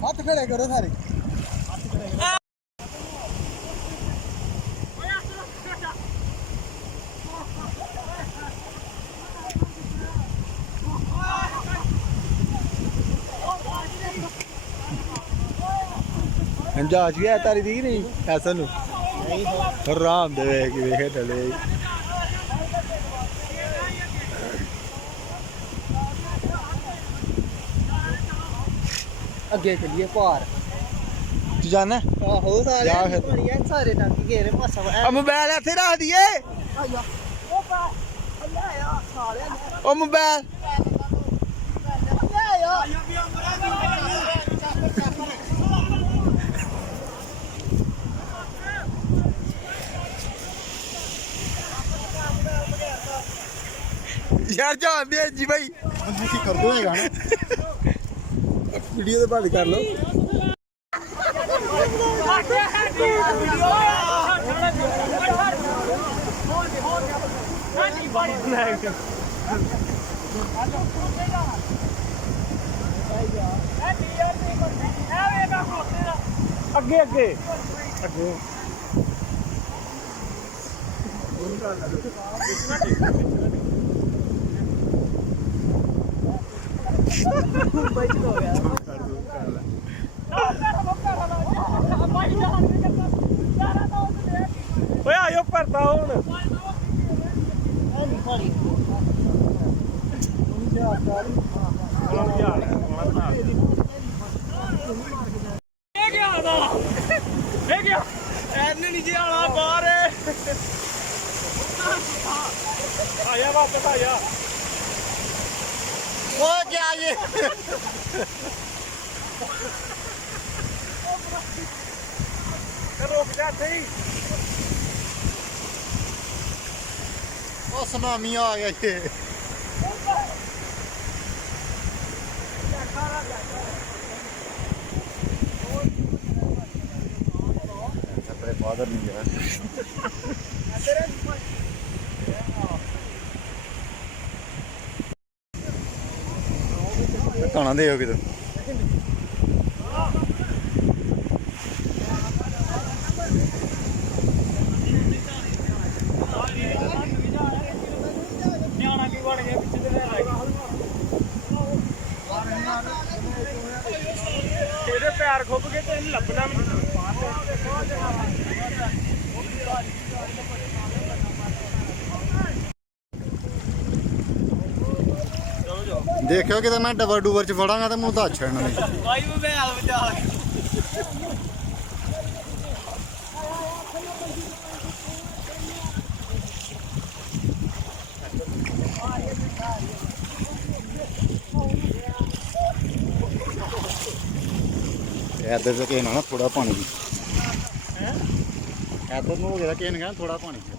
हथ खड़े करो सारे जहाज भी है तारी दी नहीं ऐसा नु आराम दे वेख डले अगे चलिए पार तू जाना आहो सारे नाकी घेरे मासा मोबाइल इत्थे रख दिए ओ मोबाइल यार जान दे जी भाई कर दो ये गाना वीडियो तो बंद कर लो अगे अगे अगे आयो भरता हूं नीचे आना बाहर आया वापस आया वो क्या ये रोक जाते ही वो सुनामी आ गया ये अपने फादर नहीं गया ताना दे किधर पैर खुब के लभना देखियो कि मैं डबर डूबर च फड़ांगा तो मुँह दस छड़ना इधर से कहना ना थोड़ा पानी इधर हो गया कहना थोड़ा पानी